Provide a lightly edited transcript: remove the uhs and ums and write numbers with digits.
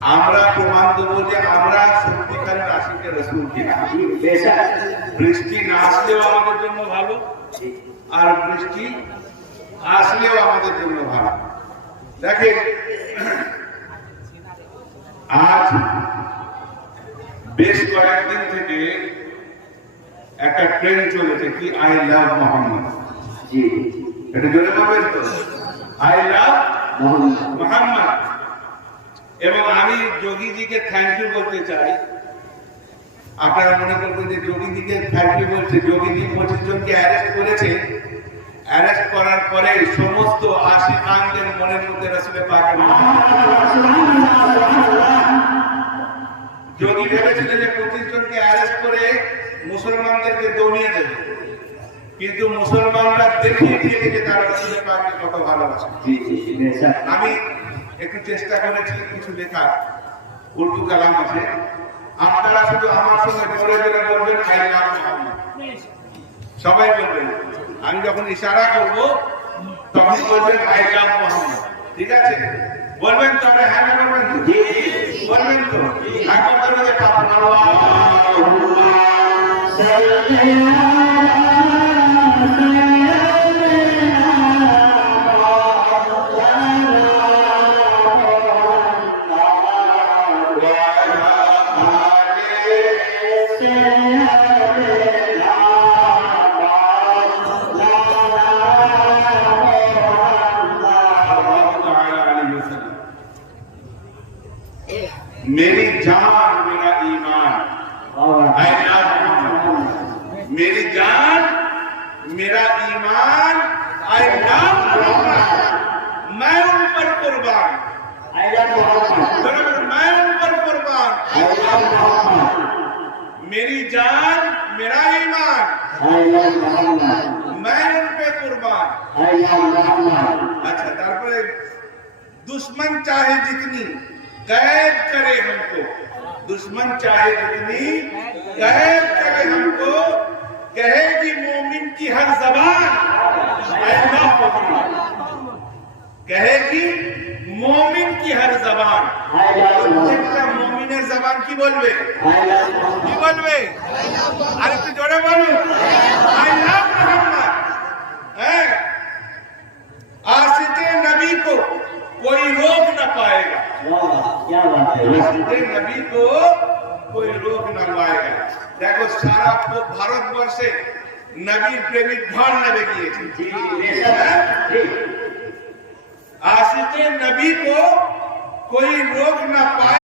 আমরা প্রমাণ দেবো যে আমরা সত্যিকারের আশিকে রাসূল কিনা। বৃষ্টি না আসলেও আমাদের জন্য ভালো, আর বৃষ্টি আসলেও আমাদের জন্য ভালো। দেখেন, আজ বেশ কয়েকদিন থেকে একটা ট্রেন চলেছে কি, আই লাভ মোহাম্মদ। জি, এটা জোরে বলবেন তো, আই লাভ মোহাম্মদ। এবং আমি যোগীজিকে থ্যাংক ইউ বলতে চাই। আপনারা মনে করবেন যে যোগীজিকে থ্যাংক ইউ বলছে, যোগীজি 25 জনকে অ্যারেস্ট করেছে। অ্যারেস্ট করার পরে সমস্ত আশিকানদের মনের মধ্যে রাসূলের পাকের যোগী ভেবেছিলেন যে 25 জনকে অ্যারেস্ট করে মুসলমানদেরকে দমিয়ে দেবে, কিন্তু মুসলমানরা দেখিয়ে দিয়েছে যে তারা রাসূলের পাককে কত ভালোবাসে। আমি একটু চেষ্টা করেছি কিছু লেখার, উর্দু কালাম আছে। আপনারা শুধু আমার সঙ্গে জোরে জোরে বলবেন আই লাভ মোহাম্মদ, সবাই বলবেন। আমি যখন ইশারা করব তখন বলবেন আই লাভ মোহাম্মদ, ঠিক আছে? বলবেন তো? আমরা হ্যাঁ বলবেন তো? বলবেন তো? একবার বলবেন আল্লাহ मेरी जान मेरा ईमान, आई लव मोहम्मद। मेरी जान मेरा ईमान, आई लव मोहम्मद। मैं उन पर कुर्बान, आई लव मोहम्मद। मैं उन पर कुर्बान, आई लव मोहम्मद। मेरी जान मेरा ईमान, आई लव मोहम्मद। मैं उन पे कुर्बान, आई लव मोहम्मद। अच्छा, तारपरे दुश्मन चाहे जितनी कैद करे हमको, दुश्मन चाहे जितनी कैद करे हमको, कहेगी मोमिन की हर जबान कहेगी मोमिन की हर जबान। प्रत्येकটা মুমিনের জবান কি বলবে? কি বলবে? আর একটু জোরে বলুন, আই লাভ মোহাম্মদ। হ্যাঁ, आशिक़े नबी को कोई रोक न पाएगा। आशिक़े नबी को कोई रोक न पाएगा। देखो, सारा ভারতবর্ষে নবীর প্রেমিক ঢল নেমে গিয়েছে। आशिक़े नबी को कोई रोक न पाएगा।